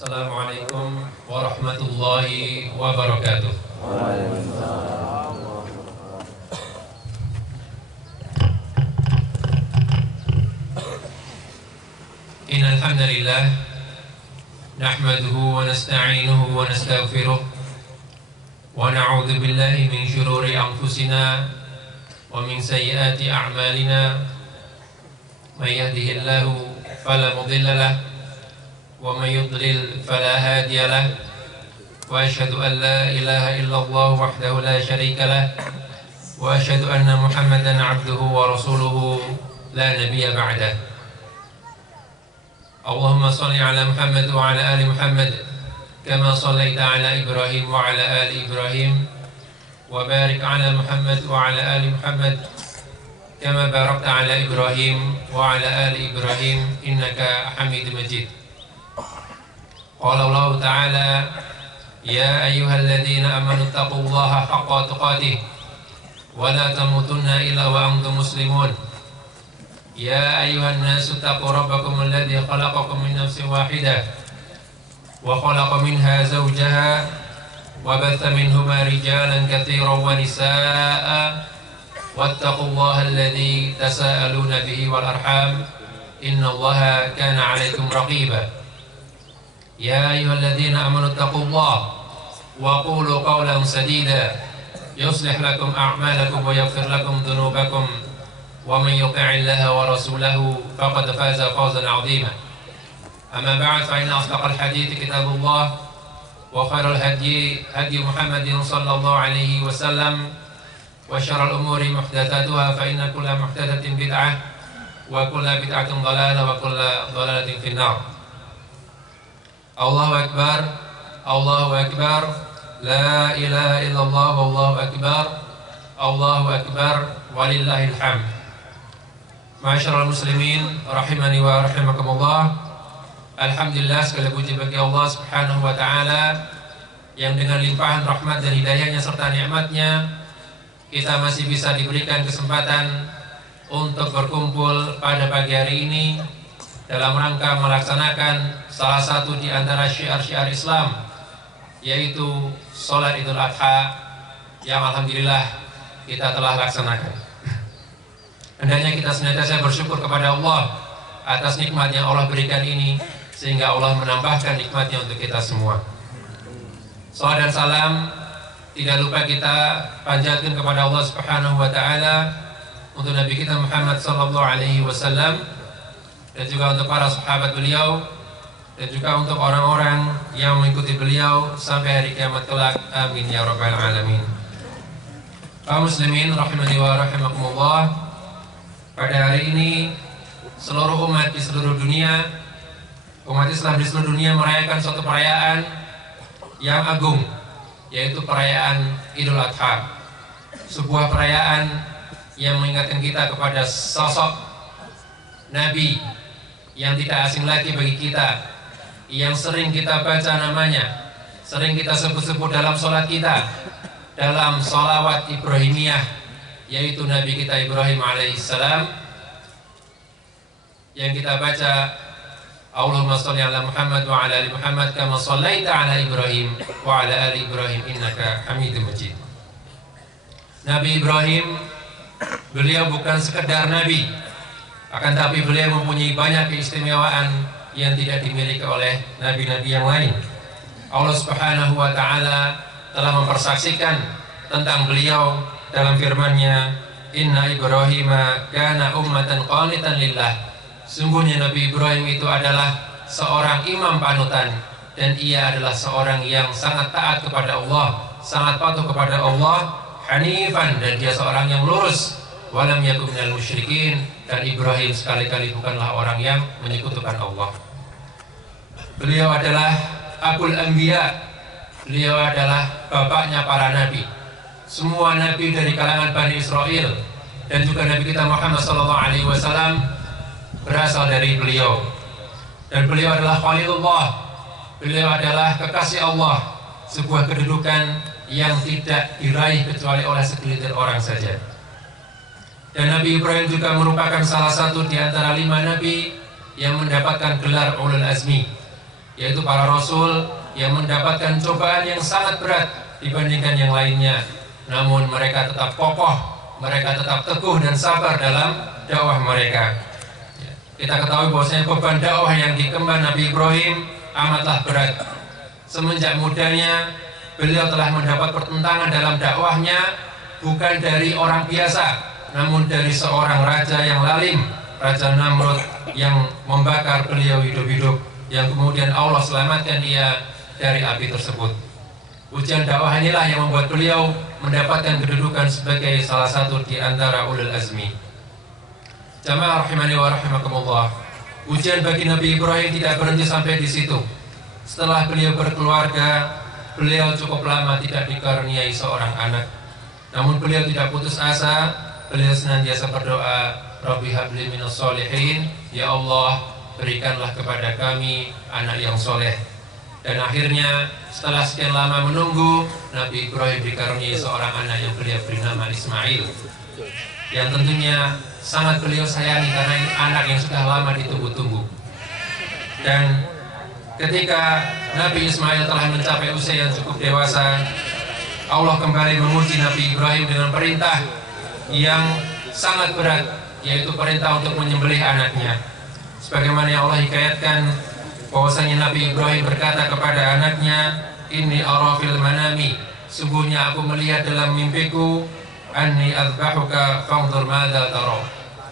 Assalamualaikum warahmatullahi wabarakatuh. Waalaikumsalam. Innal hamdalillah nahmaduhu wa nasta'inuhu wa nastaghfiruh wa na'udzu billahi min shururi anfusina wa min sayyiati a'malina. May yahdihillahu fala mudilla lahu wa may yudlil fala hadiya lahu wa asyhadu an la ilaha illallah wahdahu la syarika lahu wa asyhadu anna Muhammadan 'abduhu wa rasuluhu la nabiyya ba'dah. Allahumma shalli ala Muhammad wa ala ali Muhammad kama shallaita ala Ibrahim wa ala ali Ibrahim wa barik ala Muhammad wa ala ali Muhammad kama barakta ala Ibrahim wa ala ali Ibrahim innaka Hamidum Majid. Qala Allah Ta'ala ya ayyuhalladzina amanu taqullaha haqqa tuqatih wa la tamutunna illa wa antum muslimun. Ya ayyuhan nasu taqu rabbakum alladzi khalaqakum min nafsin wahidah wa khalaqa minha zawjaha wa batha minhuma rijalan katsiran wa nisaa'a wattaqullaha alladzi tasaaluna bihi wal arham innallaha kana 'alaikum raqiba. Ya ayyuhalladzina amanu taqullaha wa qulu qawlan sadida yuslih lakum a'malakum wa yaghfir lakum dhunubakum wa man yuti'illaha wa rasulahu faqad faza fawzan 'azima. Amma ba'd, fa inna asdaqal hadithi kitabullah wa khairal hadyi hadyu Muhammadin sallallahu alaihi wasallam wa syarrul umuri muhdatsatuha fa inna kulla muhdatsatin bid'ah wa kulla bid'atin dhalalah wa kulla dhalalatin finnar. Allahu akbar, Allahu akbar, la ilaha illallah wallahu akbar, Allahu akbar walillahil hamd. Ma'asyiral muslimin rahimani wa rahimakumullah. Alhamdulillah, segala puji bagi Allah Subhanahu wa taala yang dengan limpahan rahmat dan hidayahnya serta nikmatnya kita masih bisa diberikan kesempatan untuk berkumpul pada pagi hari ini dalam rangka melaksanakan salah satu di antara syiar-syiar Islam, yaitu sholat Idul Adha yang alhamdulillah kita telah laksanakan. Hendaknya kita senantiasa bersyukur kepada Allah atas nikmat yang Allah berikan ini, sehingga Allah menambahkan nikmatnya untuk kita semua. Salam dan salam tidak lupa kita panjatkan kepada Allah Subhanahu wa taala, untuk Nabi kita Muhammad sallallahu alaihi wasallam, dan juga untuk para sahabat beliau, dan juga untuk orang-orang yang mengikuti beliau sampai hari kiamat kelak. Amin ya rabbal alamin. Kaum muslimin rahimani wa rahimakumullah. Pada hari ini seluruh umat di seluruh dunia, umat Islam di seluruh dunia merayakan suatu perayaan yang agung, yaitu perayaan Idul Adha. Sebuah perayaan yang mengingatkan kita kepada sosok Nabi yang tidak asing lagi bagi kita, yang sering kita baca namanya, sering kita sebut-sebut dalam sholat kita, dalam sholawat Ibrahimiyah, yaitu Nabi kita Ibrahim alaihissalam, yang kita baca Allahumma sholli ala Muhammad wa ala ali Muhammad kama shallaita ala Ibrahim wa ala ali Ibrahim innaka Hamidum Majid. Nabi Ibrahim, beliau bukan sekedar nabi, akan tapi beliau mempunyai banyak keistimewaan yang tidak dimiliki oleh nabi-nabi yang lain. Allah Subhanahu wa taala telah mempersaksikan tentang beliau dalam firman-Nya, "Inna Ibrahima kana ummatan qanitan lillah." Sungguhnya Nabi Ibrahim itu adalah seorang imam panutan, dan ia adalah seorang yang sangat taat kepada Allah, sangat patuh kepada Allah, hanifan, dan dia seorang yang lurus, walam yakun minal musyrikin, dan Ibrahim sekali-kali bukanlah orang yang menyekutukan Allah. Beliau adalah Abul Anbiya, beliau adalah bapaknya para nabi. Semua nabi dari kalangan Bani Israel dan juga Nabi kita Muhammad SAW berasal dari beliau. Dan beliau adalah Khalilullah, beliau adalah kekasih Allah, sebuah kedudukan yang tidak diraih kecuali oleh segelintir orang saja. Dan Nabi Ibrahim juga merupakan salah satu di antara 5 nabi yang mendapatkan gelar Ulul Azmi, yaitu para rasul yang mendapatkan cobaan yang sangat berat dibandingkan yang lainnya. Namun mereka tetap kokoh, mereka tetap teguh dan sabar dalam dakwah mereka. Kita ketahui bahwasanya beban dakwah yang dikemban Nabi Ibrahim amatlah berat. Semenjak mudanya beliau telah mendapat pertentangan dalam dakwahnya, bukan dari orang biasa, namun dari seorang raja yang lalim, Raja Namrud, yang membakar beliau hidup-hidup, yang kemudian Allah selamatkan dia dari api tersebut. Ujian dakwah inilah yang membuat beliau mendapatkan kedudukan sebagai salah satu di antara ulul azmi. Jamaah rahimani wa rahimakumullah. Ujian bagi Nabi Ibrahim tidak berhenti sampai di situ. Setelah beliau berkeluarga, beliau cukup lama tidak dikaruniai seorang anak. Namun beliau tidak putus asa. Beliau senantiasa berdoa, Rabbi habli minas solihin, ya Allah, berikanlah kepada kami anak yang soleh. Dan akhirnya setelah sekian lama menunggu, Nabi Ibrahim dikaruniai seorang anak yang beliau beri nama Ismail, yang tentunya sangat beliau sayangi karena ini anak yang sudah lama ditunggu-tunggu. Dan ketika Nabi Ismail telah mencapai usia yang cukup dewasa, Allah kembali menguji Nabi Ibrahim dengan perintah yang sangat berat, yaitu perintah untuk menyembelih anaknya. Sebagaimana yang Allah hikayatkan bahwasanya Nabi Ibrahim berkata kepada anaknya, Inni ara fil manami, sungguhnya aku melihat dalam mimpiku, anni azbahuka fanzur madza tara,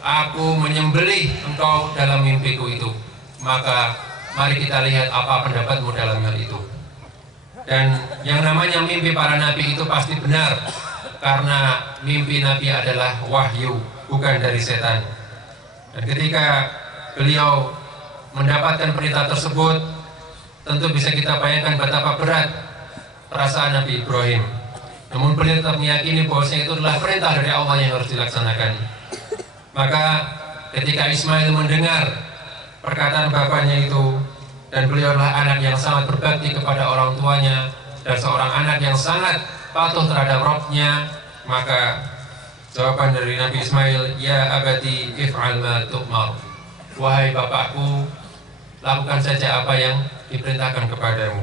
aku menyembelih engkau dalam mimpiku itu, maka mari kita lihat apa pendapatmu dalam hal itu. Dan yang namanya mimpi para nabi itu pasti benar, karena mimpi nabi adalah wahyu, bukan dari setan. Dan ketika beliau mendapatkan perintah tersebut, tentu bisa kita bayangkan betapa berat perasaan Nabi Ibrahim. Namun beliau tetap meyakini bahwasanya itu adalah perintah dari Allah yang harus dilaksanakan. Maka ketika Ismail mendengar perkataan bapaknya itu, dan beliau adalah anak yang sangat berbakti kepada orang tuanya, dan seorang anak yang sangat patuh terhadap Rabbnya, maka jawaban dari Nabi Ismail, Ya abati if'al ma tu'mar, wahai bapakku, lakukan saja apa yang diperintahkan kepadamu.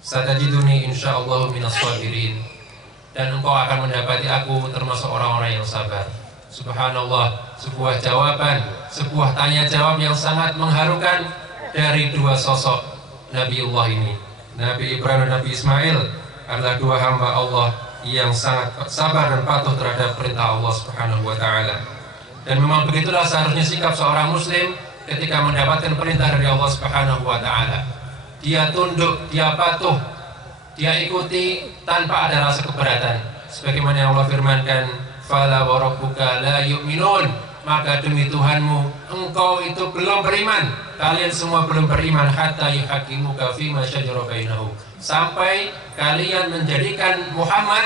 Satajiduni insyaallah minas sabirin, dan engkau akan mendapati aku termasuk orang-orang yang sabar. Subhanallah, sebuah jawaban, sebuah tanya jawab yang sangat mengharukan dari dua sosok Nabiullah ini. Nabi Ibrahim dan Nabi Ismail adalah dua hamba Allah yang sangat sabar dan patuh terhadap perintah Allah Subhanahu wa taala. Dan memang begitulah seharusnya sikap seorang muslim ketika mendapatkan perintah dari Allah Subhanahu wa taala. Dia tunduk, dia patuh, dia ikuti tanpa ada rasa keberatan. Sebagaimana yang Allah firmankan, fala wa rabbuka la yu'minun, maka demi Tuhanmu engkau itu belum beriman, kalian semua belum beriman, hatta yuhakimuka fima syajara bainahum, sampai kalian menjadikan Muhammad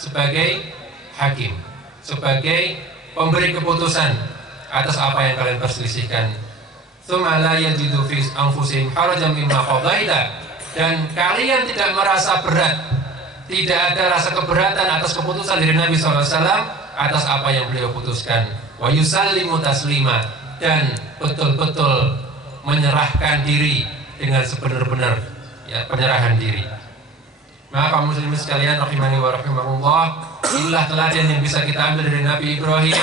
sebagai hakim, sebagai pemberi keputusan atas apa yang kalian perselisihkan. Tsumma la yajidu fi anfusihim harajan mimma qadaita, dan kalian tidak merasa berat, tidak ada rasa keberatan atas keputusan dari Nabi SAW atas apa yang beliau putuskan. Wa yusallimu taslima, dan betul-betul menyerahkan diri dengan sebenar-benar ya, penyerahan diri. Maka kaum muslimin sekalian rahimani wa rahimakumullah, inilah teladan yang bisa kita ambil dari Nabi Ibrahim,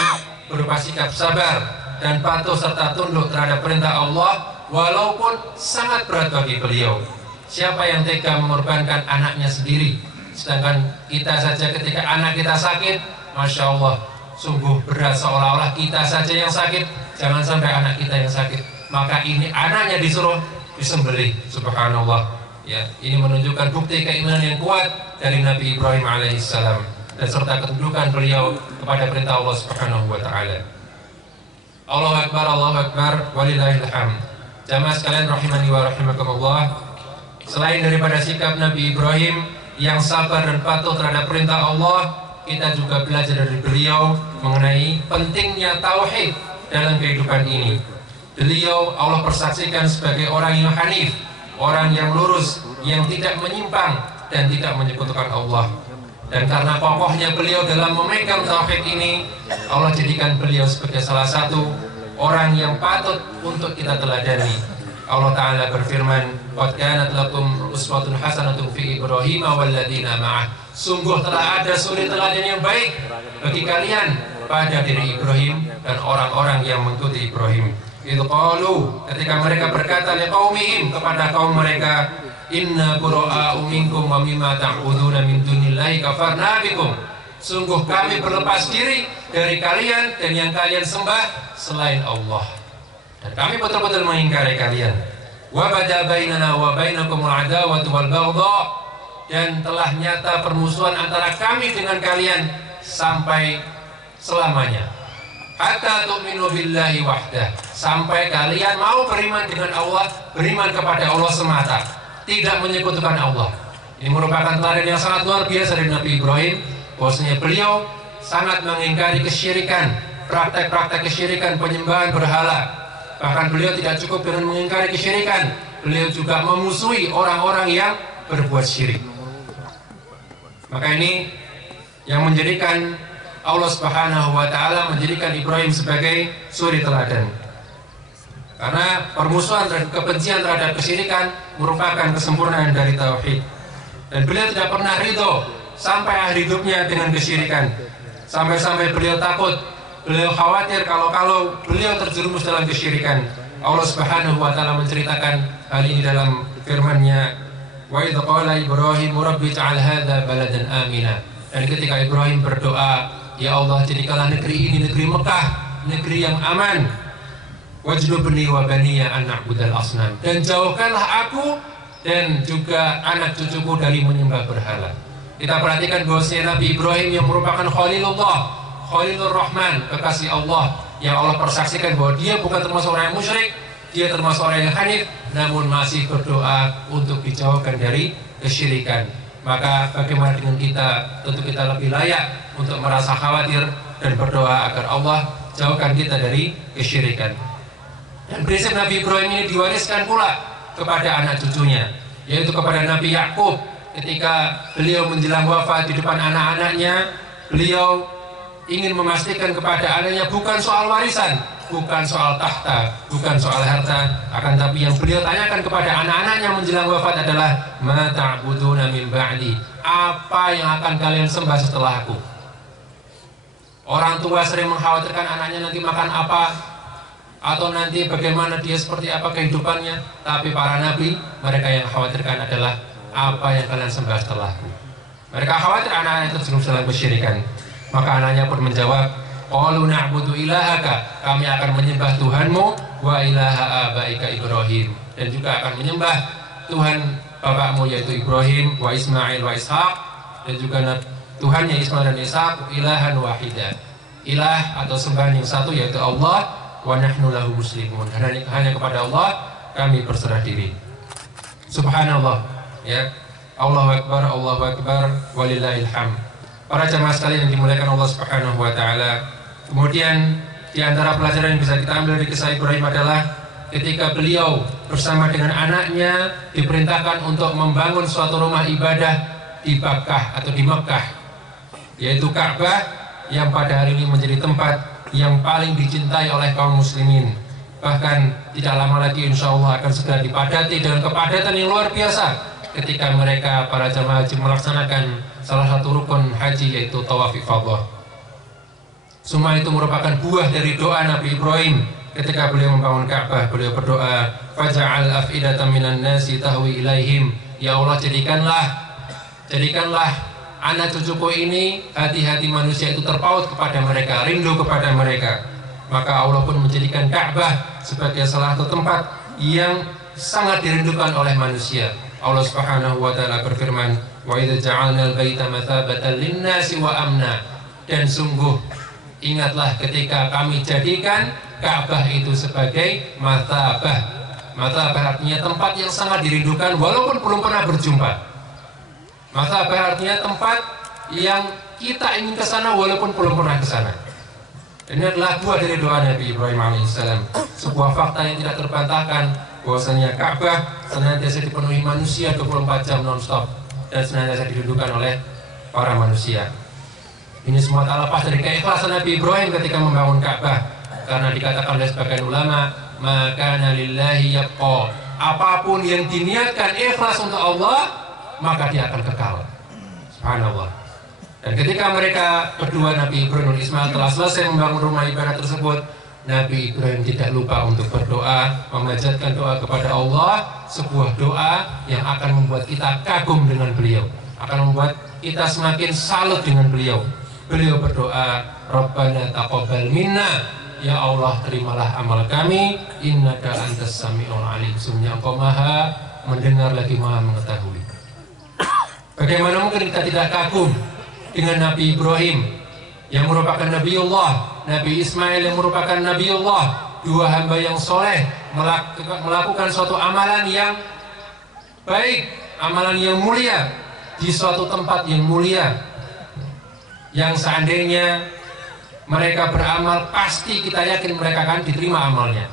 berupa sikap sabar dan patuh serta tunduk terhadap perintah Allah, walaupun sangat berat bagi beliau. Siapa yang tega mengorbankan anaknya sendiri? Sedangkan kita saja ketika anak kita sakit, Masya Allah, sungguh berat, seolah-olah kita saja yang sakit, jangan sampai anak kita yang sakit. Maka ini anaknya disuruh disembelih. Subhanallah. Ya, ini menunjukkan bukti keimanan yang kuat dari Nabi Ibrahim alaihissalam dan serta ketundukan beliau kepada perintah Allah Subhanahu wa taala. Allahu Akbar, walillahil hamd. Jamaah sekalian rahimani wa rahimakumullah, selain daripada sikap Nabi Ibrahim yang sabar dan patuh terhadap perintah Allah, kita juga belajar dari beliau mengenai pentingnya tauhid dalam kehidupan ini. Beliau Allah persaksikan sebagai orang yang hanif, orang yang lurus, yang tidak menyimpang dan tidak menyekutukan Allah. Dan karena kokohnya beliau dalam memegang tauhid ini, Allah jadikan beliau sebagai salah satu orang yang patut untuk kita teladani. Allah Ta'ala berfirman, "Qad kanat lakum uswatun hasanatun fi Ibrahim walladzina ma'ah." Sungguh telah ada suri teladan yang baik bagi kalian pada diri Ibrahim dan orang-orang yang mengikuti Ibrahim. Idh qalu, ketika mereka berkata liqaumihim, kepada kaum mereka, "Inna bura'a'u minkum wa mimma ta'buduna min dunillahi kafarna bikum." Sungguh kami berlepas diri dari kalian dan yang kalian sembah selain Allah, dan kami betul-betul mengingkari kalian. Wa bada bainana wa bainakumul adawatu wal baghdha, dan telah nyata permusuhan antara kami dengan kalian sampai selamanya. Hatta tu'minu billahi wahdah, sampai kalian mau beriman dengan Allah, beriman kepada Allah semata, tidak menyekutukan Allah. Ini merupakan teladan yang sangat luar biasa dari Nabi Ibrahim, bahwasanya beliau sangat mengingkari kesyirikan, praktek-praktek kesyirikan, penyembahan berhala. Bahkan beliau tidak cukup dengan mengingkari kesyirikan, beliau juga memusuhi orang-orang yang berbuat syirik. Maka ini yang menjadikan Allah Subhanahu wa Ta'ala menjadikan Ibrahim sebagai suri teladan. Karena permusuhan dan kebencian terhadap kesyirikan merupakan kesempurnaan dari tauhid. Dan beliau tidak pernah ridho sampai akhir hidupnya dengan kesyirikan. Sampai-sampai beliau takut, beliau khawatir kalau beliau terjerumus dalam kesyirikan. Allah Subhanahu wa Ta'ala menceritakan hal ini dalam firman-Nya, "Wa idz qala Ibrahim rabbi ij'al hadza baladan amina." Dan ketika Ibrahim berdoa, "Ya Allah, jadikanlah negeri ini negeri Mekah, negeri yang aman. Wajnubni wa baniya an na'budal asnam." Dan jauhkanlah aku dan juga anak cucuku dari menyembah berhala. Kita perhatikan bahwasanya Nabi Ibrahim yang merupakan Khalilullah, Khalilur Rahman, kekasih Allah, yang Allah persaksikan bahwa dia bukan termasuk orang yang musyrik, dia termasuk orang yang hanif, namun masih berdoa untuk dijauhkan dari kesyirikan. Maka bagaimana dengan kita? Tentu kita lebih layak untuk merasa khawatir dan berdoa agar Allah jauhkan kita dari kesyirikan. Dan prinsip Nabi Ibrahim ini diwariskan pula kepada anak cucunya, yaitu kepada Nabi Yakub. Ketika beliau menjelang wafat di depan anak-anaknya, beliau ingin memastikan kepada anaknya bukan soal warisan, bukan soal tahta, bukan soal harta, akan tapi yang beliau tanyakan kepada anak-anaknya menjelang wafat adalah, "Ma ta'buduna min ba'di?" Apa yang akan kalian sembah setelah aku? Orang tua sering mengkhawatirkan anaknya nanti makan apa, atau nanti bagaimana dia, seperti apa kehidupannya. Tapi para nabi, mereka yang khawatirkan adalah apa yang kalian sembah setelahku. Mereka khawatir anak-anak terjerumus dalam kesyirikan. Maka anaknya pun menjawab, "Qalu na'budu ilahaka," kami akan menyembah Tuhanmu, "wa ilaha abaika Ibrahim," dan juga akan menyembah Tuhan bapakmu yaitu Ibrahim, "wa Ismail wa Ishaq," dan juga Tuhannya Ismail dan Ishaq, ilahan wahidah, ilah atau sembahan yang satu yaitu Allah, "wa nahnu lahu muslimun," hanya kepada Allah kami berserah diri. Subhanallah, ya. Allahu akbar, walillahil hamd. Para jamaah sekalian yang dimuliakan Allah Subhanahu wa Ta'ala, kemudian di antara pelajaran yang bisa kita ambil dari kisah Ibrahim adalah ketika beliau bersama dengan anaknya diperintahkan untuk membangun suatu rumah ibadah di Makkah atau di Mekah, yaitu Ka'bah, yang pada hari ini menjadi tempat yang paling dicintai oleh kaum muslimin. Bahkan tidak lama lagi insya Allah akan segera dipadati dengan kepadatan yang luar biasa ketika mereka para jamaah haji melaksanakan salah satu rukun haji, yaitu tawaf ifadah. Semua itu merupakan buah dari doa Nabi Ibrahim ketika beliau membangun Ka'bah. Beliau berdoa, "Faj'al af'idatan minan nasi tahwi ilaihim." Ya Allah, jadikanlah anak cucuku ini, hati-hati manusia itu terpaut kepada mereka, rindu kepada mereka. Maka Allah pun menjadikan Ka'bah sebagai salah satu tempat yang sangat dirindukan oleh manusia. Allah Subhanahu wa Ta'ala berfirman, "Wa idza ja'alnal baita mathabatan lin-nasi wa amna." Dan sungguh ingatlah ketika kami jadikan Ka'bah itu sebagai mathabah. Mathabah artinya tempat yang sangat dirindukan walaupun belum pernah berjumpa. Mathabah artinya tempat yang kita ingin ke sana walaupun belum pernah ke sana. Ini adalah buah dari doa Nabi Ibrahim alaihissalam. Sebuah fakta yang tidak terbantahkan bahwasanya Ka'bah senantiasa dipenuhi manusia 24 jam non-stop dan senantiasa didudukan oleh para manusia. Ini semua tak lepas dari keikhlasan Nabi Ibrahim ketika membangun Ka'bah, karena dikatakan oleh sebagian ulama maka lillahi yabqa. Apapun yang diniatkan ikhlas untuk Allah, maka dia akan kekal. Subhanallah. Dan ketika mereka berdua, Nabi Ibrahim dan Ismail, telah selesai membangun rumah ibadah tersebut, Nabi Ibrahim tidak lupa untuk berdoa, memanjatkan doa kepada Allah, sebuah doa yang akan membuat kita kagum dengan beliau, akan membuat kita semakin salut dengan beliau. Beliau berdoa, Rabbana taqabbal minna, ya Allah terimalah amal kami, innaka antas sami'ul alim, sesungguhnya Engkau Maha mendengar lagi Maha mengetahui. Bagaimana mungkin kita tidak kagum dengan Nabi Ibrahim yang merupakan Nabiullah, Nabi Ismail yang merupakan Nabiullah, dua hamba yang soleh melakukan suatu amalan yang baik, amalan yang mulia di suatu tempat yang mulia, yang seandainya mereka beramal pasti kita yakin mereka akan diterima amalnya.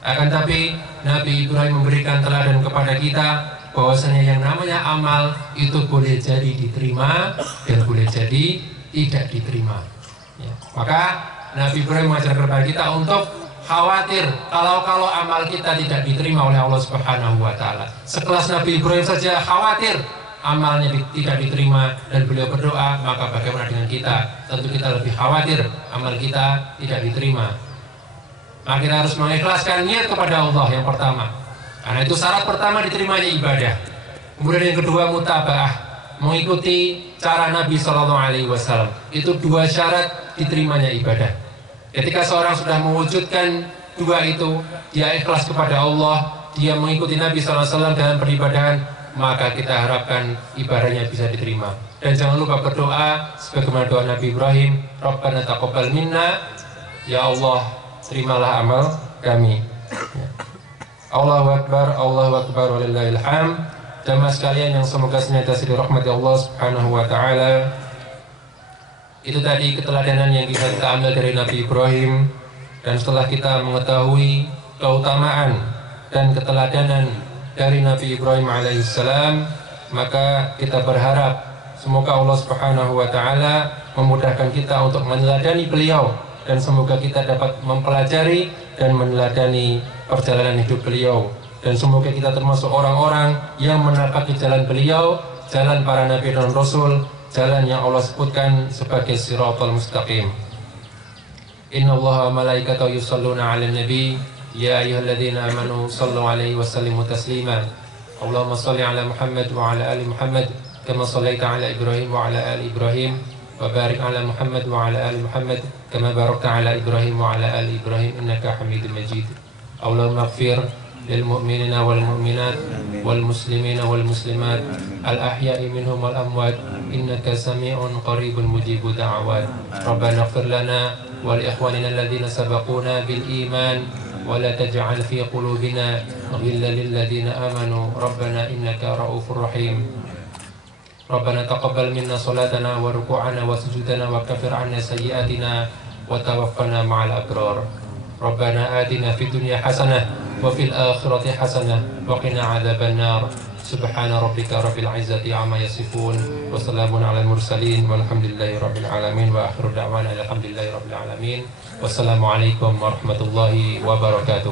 Akan tapi Nabi Ibrahim memberikan teladan kepada kita bahwasanya yang namanya amal itu boleh jadi diterima dan boleh jadi tidak diterima. Ya. Maka Nabi Ibrahim mengajarkan kepada kita untuk khawatir kalau amal kita tidak diterima oleh Allah Subhanahu wa taala. Sekelas Nabi Ibrahim saja khawatir amalnya tidak diterima dan beliau berdoa, maka bagaimana dengan kita? Tentu kita lebih khawatir amal kita tidak diterima. Maka kita harus mengikhlaskan niat kepada Allah yang pertama. Karena itu syarat pertama diterimanya ibadah. Kemudian yang kedua mutabaah, mengikuti cara Nabi SAW. Itu dua syarat diterimanya ibadah. Ketika seorang sudah mewujudkan dua itu, dia ikhlas kepada Allah, dia mengikuti Nabi SAW dalam peribadahan, maka kita harapkan ibadahnya bisa diterima. Dan jangan lupa berdoa sebagaimana doa Nabi Ibrahim, Rabbana taqabbal minna, ya Allah terimalah amal kami. Allahu Akbar, Allahu Akbar, walillahil hamd. Jamaah sekalian yang semoga senantiasa dirahmati Allah Subhanahu wa taala. Itu tadi keteladanan yang kita ambil dari Nabi Ibrahim, dan setelah kita mengetahui keutamaan dan keteladanan dari Nabi Ibrahim alaihissalam, maka kita berharap semoga Allah Subhanahu wa taala memudahkan kita untuk meneladani beliau, dan semoga kita dapat mempelajari dan meneladani perjalanan hidup beliau, dan semoga kita termasuk orang-orang yang menapaki jalan beliau, jalan para nabi dan rasul, jalan yang Allah sebutkan sebagai siratal mustaqim. Innallaha wa malaikatahu yusholluna 'alan nabi ya ayyuhalladzina amanu shallu 'alaihi wa sallimu taslima. Allahumma shalli 'ala Muhammad wa 'ala ali Muhammad kama shallaita 'ala Ibrahim wa 'ala ali Ibrahim, wa barik 'ala Muhammad wa 'ala ali Muhammad kama barakta 'ala Ibrahim wa 'ala ali Ibrahim innaka Hamidum Majid. Allahumma ighfir lil mu'minina wal mu'minat wal muslimina wal muslimat al ahya'i minhum wal amwat innaka sami'un qaribun mujibud da'awat. Rabbana ighfir lana wa li ikhwanina alladhina sabaquna bil iman wa la taj'al fi qulubina ghillan lil ladzina amanu rabbana innaka ra'ufur rahim. Rabbana taqabbal minna salatana wa ruku'ana wa sujudana wa kaffir 'anna sayyi'atina wa tawaffana ma'al abrar. Rabbana atina fid dunya hasanah wa fil akhirati hasanah wa qina adzabannar. Subhana rabbika rabbil izzati amma yasifun wa salamun alal mursalin walhamdulillahi rabbil alamin wa akhiru da'wana alhamdulillahi rabbil alamin. Wassalamu alaikum warahmatullahi wabarakatuh.